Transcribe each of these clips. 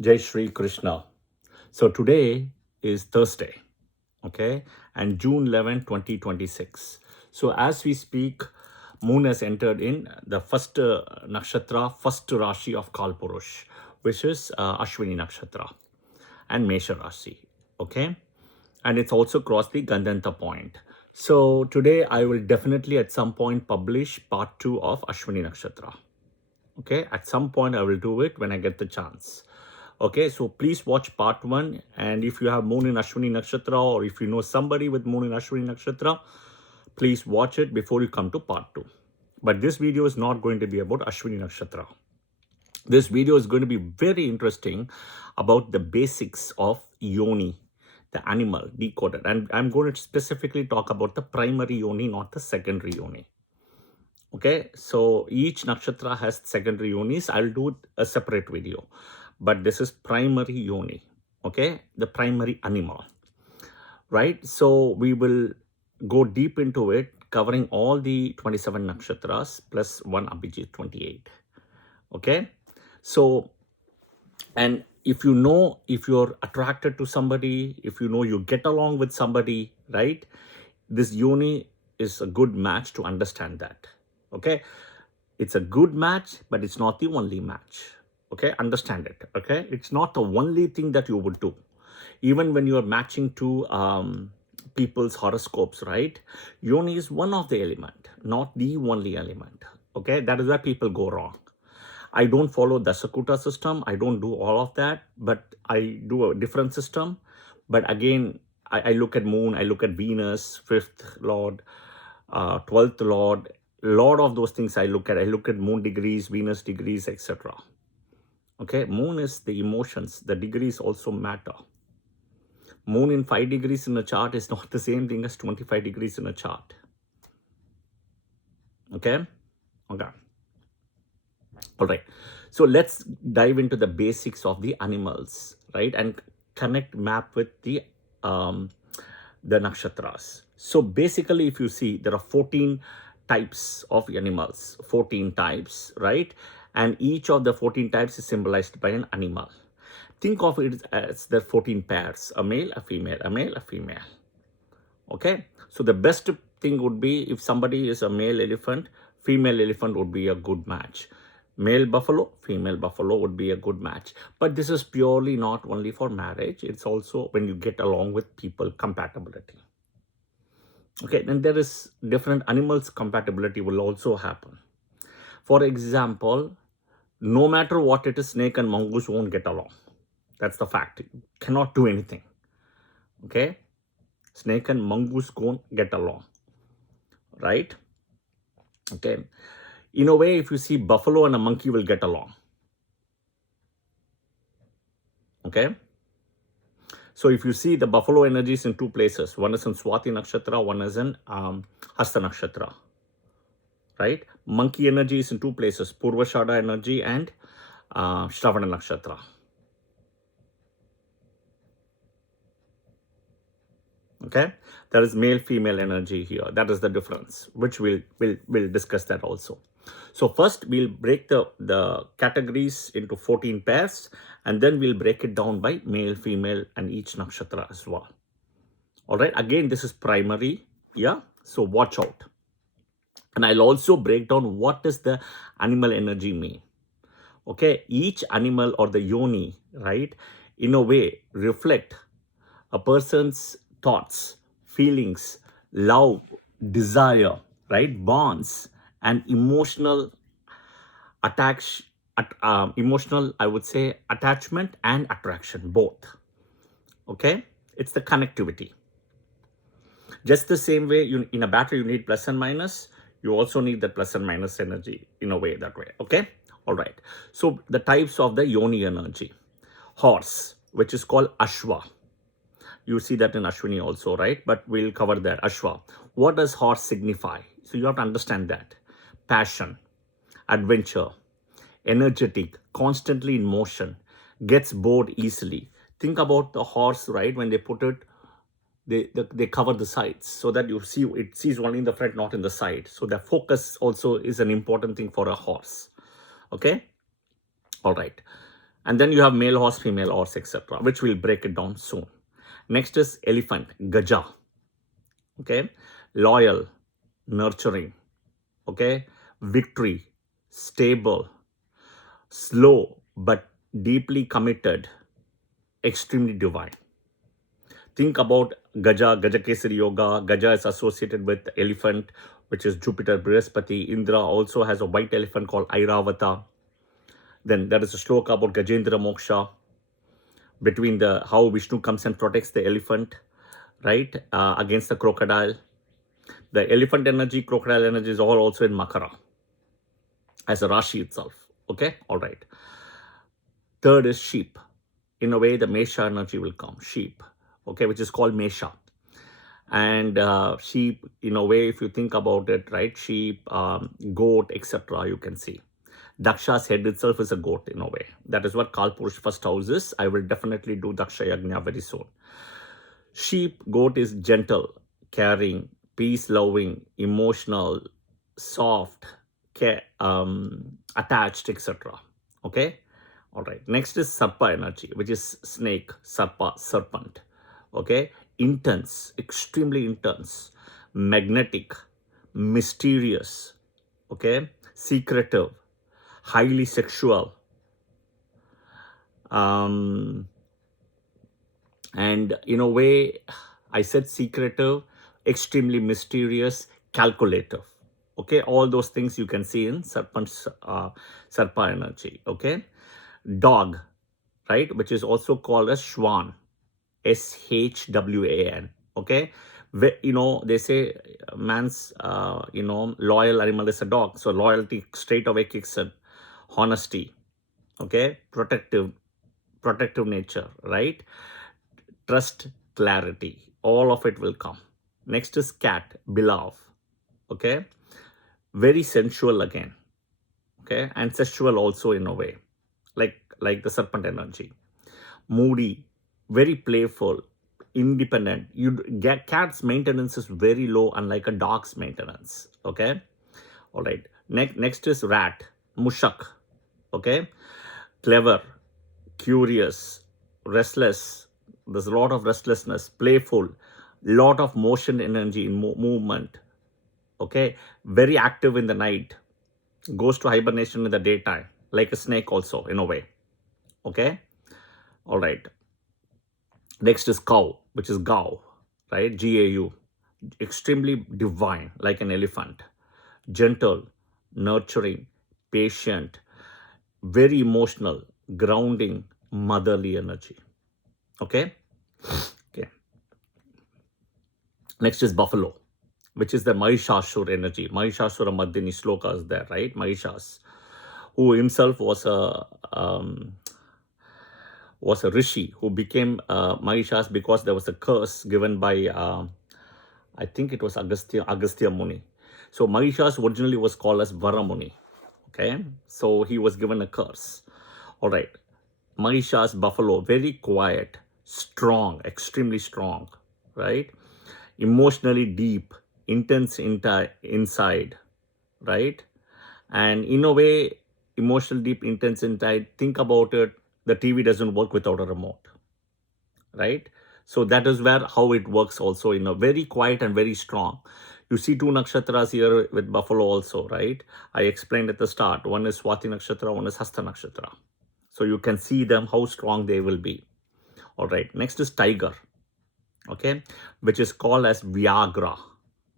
Jai Shri Krishna. So today is Thursday, okay, and June 11, 2026. So as we speak, Moon has entered in the first nakshatra, first Rashi of Kalpurush, which is Ashwini Nakshatra and Mesha Rashi, okay, and it's also crossed the Gandanta point. So today I will definitely at some point publish part 2 of Ashwini Nakshatra. Okay, at some point I will do it when I get the chance. Okay, so please watch part 1, and if you have Moon in Ashwini Nakshatra or if you know somebody with Moon in Ashwini Nakshatra, please watch it before you come to part 2. But this video is not going to be about Ashwini Nakshatra. This video is going to be very interesting about the basics of Yoni, the animal, Decoded. And I'm going to specifically talk about the primary Yoni, not the secondary Yoni. Okay, so each nakshatra has secondary yonis. I'll do a separate video, but this is primary yoni, okay, the primary animal, right? So we will go deep into it, covering all the 27 nakshatras plus one Abhijit 28. Okay, so, and if you know, if you're attracted to somebody, if you know you get along with somebody, right, this yoni is a good match to understand that. Okay, it's a good match, but it's not the only match. Okay, understand it. Okay, it's not the only thing that you would do. Even when you are matching to people's horoscopes, right? Yoni is one of the element, not the only element. Okay, that is where people go wrong. I don't follow the Dasakuta system. I don't do all of that, but I do a different system. But again, I look at Moon, I look at Venus, 5th Lord, 12th Lord, lot of those things I look at Moon degrees, Venus degrees, etc. Okay, Moon is the emotions, the degrees also matter. Moon in 5 degrees in a chart is not the same thing as 25 degrees in a chart. Okay, okay, all right. So let's dive into the basics of the animals, right, and connect map with the nakshatras. So basically, if you see, there are 14 types of animals, 14 types, right? And each of the 14 types is symbolized by an animal. Think of it as there are 14 pairs, a male, a female, a male, a female. Okay, so the best thing would be if somebody is a male elephant, female elephant would be a good match. Male buffalo, female buffalo would be a good match. But this is purely not only for marriage, it's also when you get along with people, compatibility. Okay, then there is different animals compatibility will also happen. For example, no matter what it is, snake and mongoose won't get along. That's the fact. You cannot do anything. Okay, snake and mongoose won't get along, right? Okay, in a way, if you see buffalo and a monkey will get along. Okay, so if you see the buffalo energy is in 2 places, one is in Swati Nakshatra, one is in Hasta Nakshatra, right? Monkey energy is in 2 places, Purvashada energy and Shravana Nakshatra. Okay, there is male female energy here. That is the difference, which we'll discuss that also. So first we'll break the categories into 14 pairs, and then we'll break it down by male, female, and each nakshatra as well. All right, again, this is primary. Yeah, so watch out. And I'll also break down what does the animal energy mean. Okay, each animal or the yoni, right, in a way reflect a person's thoughts, feelings, love, desire, right, bonds, and emotional emotional, I would say, attachment and attraction, both. Okay, it's the connectivity. Just the same way in a battery you need plus and minus, you also need the plus and minus energy in a way that way. Okay, all right. So the types of the yoni energy: horse, which is called Ashwa. You see that in Ashwini also, right? But we'll cover that. Ashwa. What does horse signify? So you have to understand that. Passion, adventure, energetic, constantly in motion, gets bored easily. Think about the horse, right? When they put it, they cover the sides so that you see it sees only in the front, not in the side. So the focus also is an important thing for a horse. Okay, all right. And then you have male horse, female horse, etc., which we'll break it down soon. Next is elephant, Gaja. Okay, loyal, nurturing. Okay, victory, stable, slow but deeply committed, extremely divine. Think about Gaja, Gajakesari Yoga. Gaja is associated with elephant, which is Jupiter, Brihaspati. Indra also has a white elephant called Airavata. Then there is a shloka about Gajendra Moksha, between the how Vishnu comes and protects the elephant, right, against the crocodile. The elephant energy, crocodile energy is all also in Makara as a Rashi itself. Okay, all right. Third is sheep. In a way, the Mesha energy will come, sheep, okay, which is called Mesha. And sheep, in a way, if you think about it, right, sheep, goat, etc., you can see. Daksha's head itself is a goat in a way. That is what Kalpurush first house is. I will definitely do Daksha Yagna very soon. Sheep, goat is gentle, caring, peace-loving, emotional, soft, attached, etc. Okay? All right. Next is Sarpa energy, which is snake, Sarpa, serpent. Okay? Intense, extremely intense, magnetic, mysterious, okay? Secretive, highly sexual, and in a way, I said secretive, extremely mysterious, calculative. Okay, all those things you can see in Sarpa energy. Okay, dog, right, which is also called as Shwan, Shwan. Okay, they say man's loyal animal is a dog, so loyalty straight away kicks in. Honesty, okay, protective nature, right? Trust, clarity, all of it will come. Next is cat, beloved, okay, very sensual again, okay, and sexual also in a way, like the serpent energy. Moody, very playful, independent. You get cat's maintenance is very low, unlike a dog's maintenance. Okay, all right. Next is rat, mushak. Okay, clever, curious, restless. There's a lot of restlessness, playful, lot of motion energy in movement. Okay, very active in the night, goes to hibernation in the daytime, like a snake also in a way. Okay, all right. Next is cow, which is Gau, right? Gau, extremely divine, like an elephant, gentle, nurturing, patient, very emotional, grounding, motherly energy. Okay. Okay. Next is buffalo, which is the Mahishasura energy. Mahishasura Madhini Sloka is there, right? Mahishas, who himself was a rishi who became Mahishas because there was a curse given by, I think it was Agastya Muni. So Mahishas originally was called as Varamuni. Okay, so he was given a curse. All right, Mahishas, buffalo, very quiet, strong, extremely strong, right? Emotionally deep, intense inside, right? And in a way, emotional deep, intense inside, think about it, the TV doesn't work without a remote, right? So that is where how it works also, very quiet and very strong. You see two nakshatras here with buffalo also, right? I explained at the start, one is Swati Nakshatra, one is Hasta Nakshatra. So you can see them, how strong they will be. All right, next is tiger, okay, which is called as Viagra,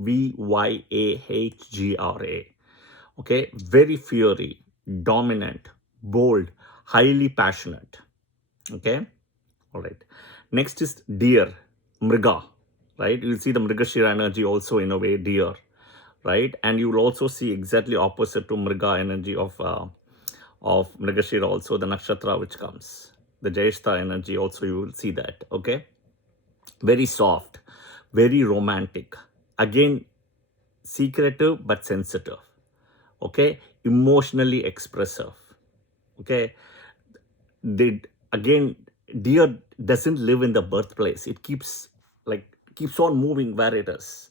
Vyahgra. Okay, very fiery, dominant, bold, highly passionate. Okay, all right. Next is deer, Mriga, right? You'll see the Mrigashira energy also in a way, deer, right? And you will also see exactly opposite to Mriga energy of Mrigashira also, the Nakshatra which comes. The Jyeshta energy also, you will see that, okay? Very soft, very romantic. Again, secretive but sensitive, okay? Emotionally expressive, okay? Deer doesn't live in the birthplace. It keeps on moving where it is.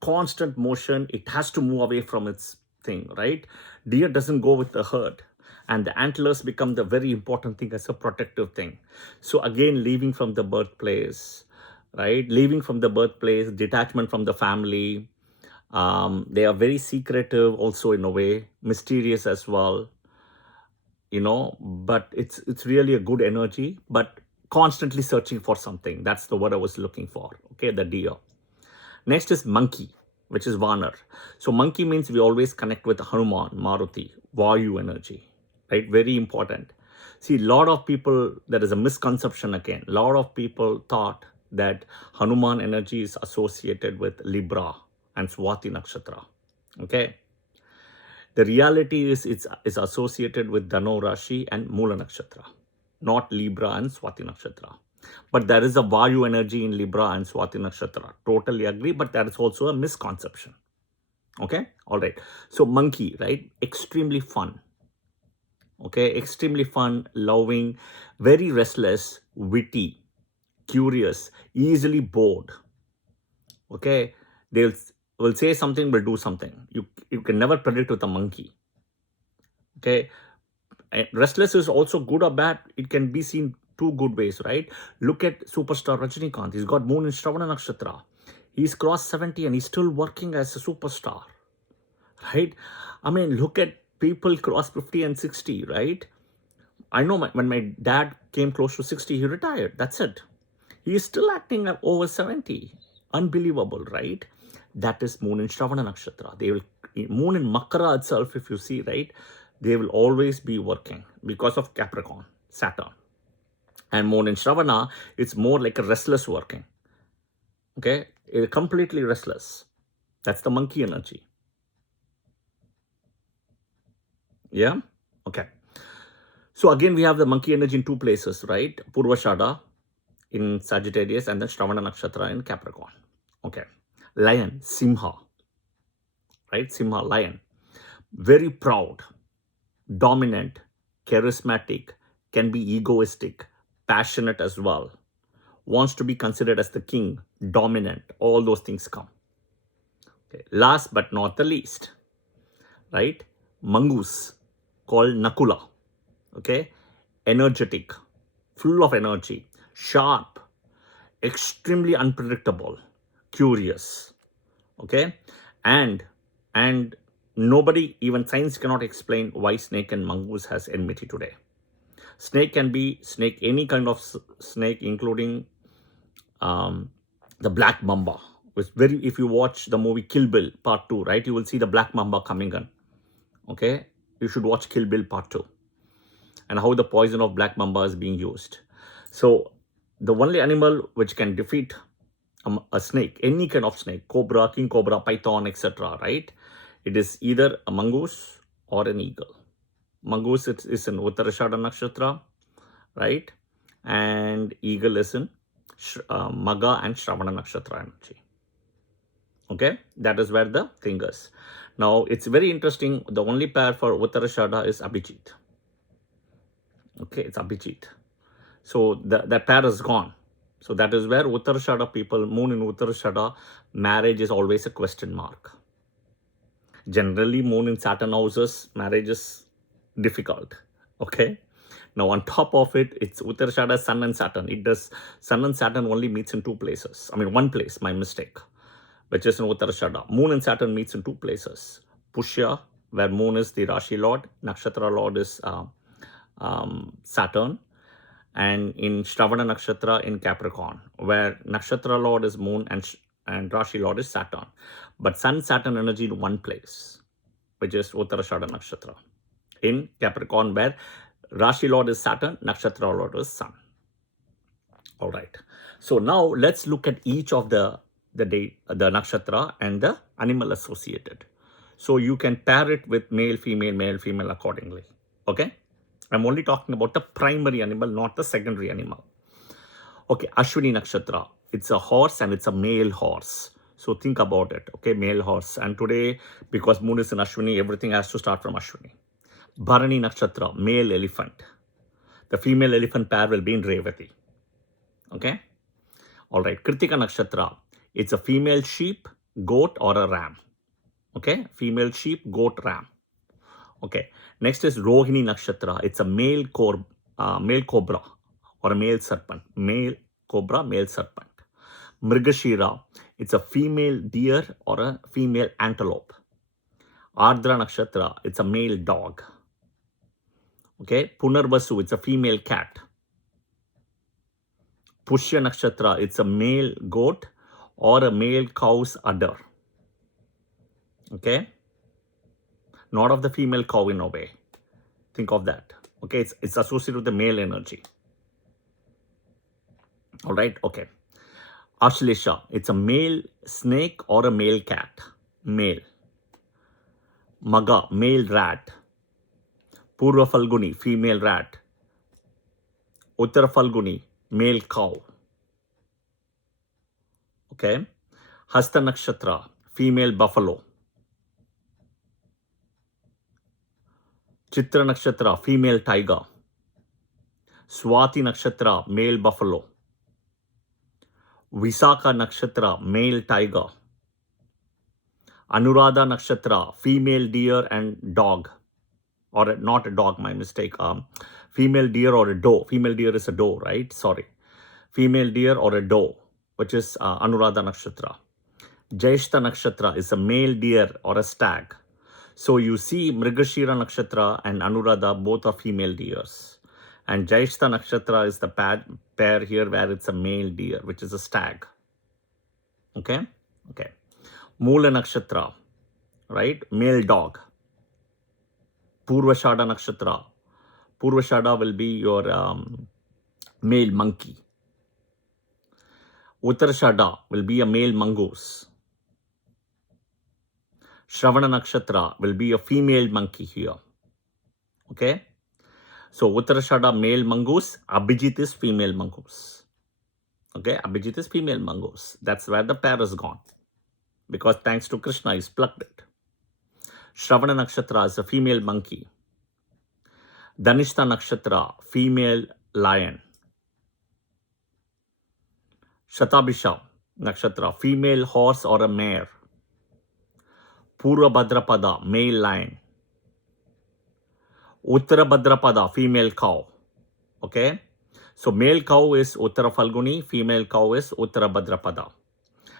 Constant motion. It has to move away from its thing, right? Deer doesn't go with the herd. And the antlers become the very important thing as a protective thing. So again, leaving from the birthplace, right? Leaving from the birthplace, detachment from the family. They are very secretive also in a way, mysterious as well, but it's really a good energy, but constantly searching for something. That's the word I was looking for. Okay, the deer. Next is monkey, which is Vanar. So monkey means we always connect with Hanuman, Maruti, Vayu energy, right? Very important. See, a lot of people, there is a misconception again. A lot of people thought that Hanuman energy is associated with Libra and Swati Nakshatra. Okay. The reality is it's associated with Dhanu Rashi and Mula Nakshatra, not Libra and Swati Nakshatra. But there is a Vayu energy in Libra and Swati Nakshatra. Totally agree, but that is also a misconception. Okay, all right. So monkey, right? Extremely fun. Okay, extremely fun, loving, very restless, witty, curious, easily bored. Okay, they'll will say something, will do something. You can never predict with a monkey. Okay, and restless is also good or bad. It can be seen two good ways, right? Look at superstar Rajinikanth. He's got moon in Shravana Nakshatra. He's crossed 70 and he's still working as a superstar, right? I mean, look at people cross 50 and 60, right? I know when my dad came close to 60, he retired. That's it. He is still acting at over 70. Unbelievable, right? That is moon in Shravana Nakshatra. They will, moon in Makara itself, if you see, right? They will always be working because of Capricorn, Saturn. And moon in Shravana, it's more like a restless working. Okay? Completely restless. That's the monkey energy. Yeah? Okay. So again, we have the monkey energy in two places, right? Purvashada in Sagittarius and then Shravana Nakshatra in Capricorn. Okay. Lion, Simha, right? Simha, lion. Very proud, dominant, charismatic, can be egoistic, passionate as well, wants to be considered as the king, dominant, all those things come. Okay. Last but not the least, right? Mongoose, called Nakula. Okay, energetic, full of energy, sharp, extremely unpredictable, curious. Okay, and nobody, even science cannot explain why snake and mongoose has enmity today. Snake can be snake, any kind of snake, including the black mamba. If you watch the movie Kill Bill Part 2, right, you will see the black mamba coming in. Okay, you should watch Kill Bill Part 2 and how the poison of black mamba is being used. So the only animal which can defeat a snake, any kind of snake, cobra, king cobra, python, etc., right? It is either a mongoose or an eagle. Mongoose is in Uttarashada Nakshatra, right? And eagle is in Maga and Shravana Nakshatra energy. Okay, that is where the thing is. Now, it's very interesting. The only pair for Uttarashada is Abhijit. Okay, it's Abhijit. So that pair is gone. So that is where Uttarashada people, moon in Uttarashada, marriage is always a question mark. Generally, moon in Saturn houses, marriage is difficult. Okay. Now, on top of it, it's Uttarashada, Sun and Saturn. It does, Sun and Saturn only meets in two places. I mean, one place, my mistake, which is in Uttarashada. Moon and Saturn meets in two places. Pushya, where moon is the Rashi Lord, Nakshatra Lord is Saturn. And in Shravana Nakshatra in Capricorn, where Nakshatra Lord is moon and Rashi Lord is Saturn. But Sun Saturn energy in one place, which is Uttarashada Nakshatra in Capricorn, where Rashi Lord is Saturn, Nakshatra Lord is Sun. All right. So now let's look at each of the nakshatra and the animal associated. So you can pair it with male, female accordingly. Okay. I'm only talking about the primary animal, not the secondary animal. Okay, Ashwini Nakshatra. It's a horse and it's a male horse. So think about it. Okay, male horse. And today, because moon is in Ashwini, everything has to start from Ashwini. Bharani Nakshatra, male elephant. The female elephant pair will be in Revati. Okay. All right. Kritika Nakshatra. It's a female sheep, goat, or a ram. Okay. Female sheep, goat, ram. Okay. Next is Rohini Nakshatra. It's a male cobra or a male serpent. Male cobra, male serpent. Mrigashira, it's a female deer or a female antelope. Ardra Nakshatra, it's a male dog. Okay, Punarvasu, it's a female cat. Pushya Nakshatra, it's a male goat or a male cow's udder. Okay, not of the female cow in a way. Think of that. Okay, it's associated with the male energy. All right, okay. Ashlesha, it's a male snake or a male cat. Male. Maga, male rat. Purva Falguni, female rat. Uttara Falguni, male cow. Okay. Hasta Nakshatra, female buffalo. Chitra Nakshatra, female tiger. Swati Nakshatra, male buffalo. Visakha Nakshatra, male tiger. Anuradha Nakshatra, female deer and dog. Or not a dog, my mistake. Female deer or a doe. Female deer is a doe, right? Sorry. Female deer or a doe, which is Anuradha Nakshatra. Jyeshta Nakshatra is a male deer or a stag. So you see Mrigashira Nakshatra and Anuradha, both are female deers. And Jyeshta Nakshatra is the pair here where it's a male deer, which is a stag. Okay? Okay. Moola Nakshatra, right? Male dog. Purvashada Nakshatra. Purvashada will be your male monkey. Uttarashada will be a male mongoose. Shravana Nakshatra will be a female monkey here. Okay? So Uttarashada male mongoose, Abhijit is female mongoose. Okay? Abhijit is female mongoose. That's where the pair is gone. Because thanks to Krishna, he's plucked it. Shravana Nakshatra is a female monkey. Dhanishta Nakshatra, female lion. Shatabhisha Nakshatra, female horse or a mare. Purva Bhadrapada, male lion. Uttara Bhadrapada, female cow. Okay? So male cow is Uttara Falguni, female cow is Uttara Bhadrapada.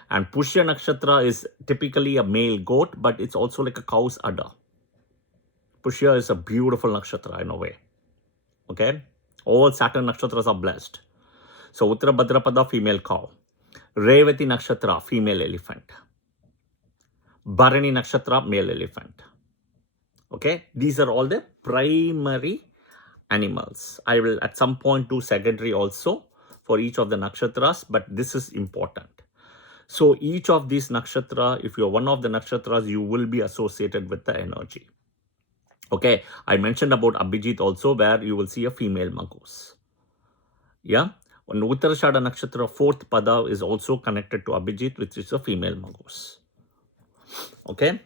And Pushya Nakshatra is typically a male goat, but it's also like a cow's udder. Pushya is a beautiful nakshatra in a way. Okay? All Saturn nakshatras are blessed. So Uttara Bhadrapada, female cow. Revati Nakshatra, female elephant. Bharani Nakshatra, male elephant. Okay? These are all the primary animals. I will at some point do secondary also for each of the nakshatras, but this is important. So each of these nakshatra, if you're one of the nakshatras, you will be associated with the energy. Okay, I mentioned about Abhijit also, where you will see a female mongoose. Yeah, on Uttarashada nakshatra, fourth pada is also connected to Abhijit, which is a female mongoose. Okay,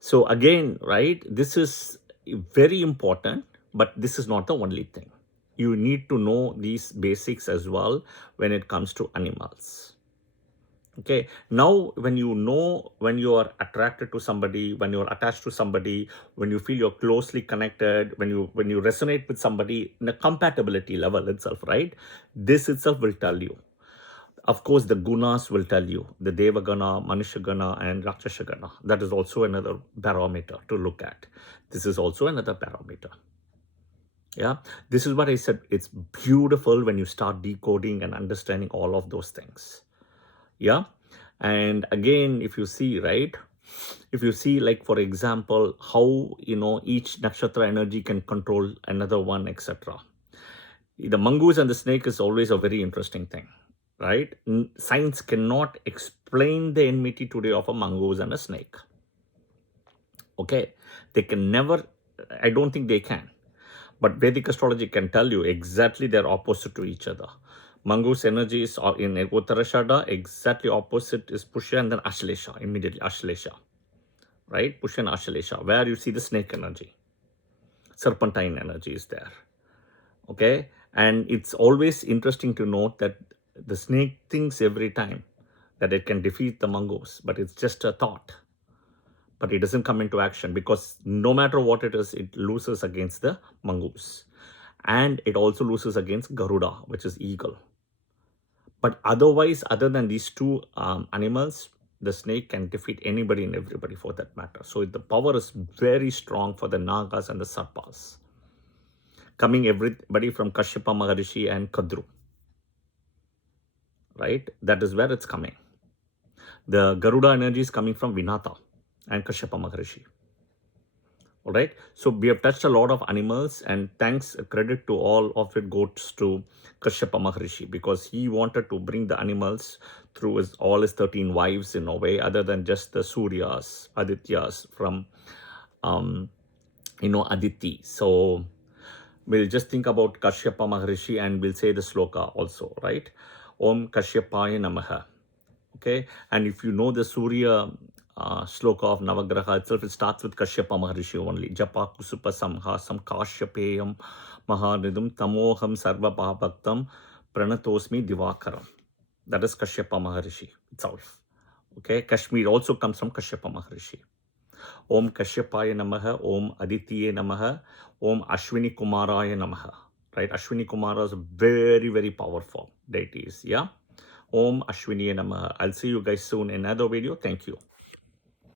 so again, right, this is very important, but this is not the only thing. You need to know these basics as well when it comes to animals. Okay, now when you know, when you are attracted to somebody, when you're attached to somebody, when you feel you're closely connected, when you resonate with somebody in a compatibility level itself, right? This itself will tell you. Of course, the gunas will tell you, the Devagana, Manushagana and Rakshasagana. That is also another barometer to look at. This is also another barometer. Yeah, this is what I said. It's beautiful when you start decoding and understanding all of those things. Yeah, and again, if you see, right, if you see, like, for example, how, you know, each nakshatra energy can control another one, etc. The mongoose and the snake is always a very interesting thing, right? Science cannot explain the enmity today of a mongoose and a snake. Okay, they can never, I don't think they can. But Vedic astrology can tell you exactly they're opposite to each other. Mongoose energy is in Uttarashada, exactly opposite is Pushya, and then Ashlesha, immediately Ashlesha, right? Pushya and Ashlesha, where you see the snake energy. Serpentine energy is there, okay? And it's always interesting to note that the snake thinks every time that it can defeat the mongoose, but it's just a thought. but it doesn't come into action because no matter what it is, it loses against the mongoose. And it also loses against Garuda, which is eagle. But otherwise, other than these two animals, the snake can defeat anybody and everybody for that matter. So the power is very strong for the Nagas and the Sarpas. Coming everybody from Kashyapa Maharishi and Kadru. Right? That is where it's coming. The Garuda energy is coming from Vinata and Kashyapa Maharishi. All right. So we have touched a lot of animals, and thanks, credit to all of it goes to Kashyapa Maharishi, because he wanted to bring the animals through all his 13 wives in a way, other than just the Suryas, Adityas from, Aditi. So we'll just think about Kashyapa Maharishi and we'll say the sloka also, right? Om Kashyapaya Namaha. Okay, and if you know the Surya sloka of Navagraha itself, it starts with Kashyapa Maharishi only. Japa Kusupa Samhasam Kashyapeyam Mahanidam Tamoham Sarva Bhaktam Pranatosmi Divakaram. That is Kashyapa Maharishi itself. Okay, Kashmir also comes from Kashyapa Maharishi. Om Kashyapaya Namaha, Om Aditye Namaha, Om Ashwini Kumaraya Namaha. Right, Ashwini Kumara is very, very powerful deities. Yeah. Om Ashwini Namaha. I'll see you guys soon in another video. Thank you.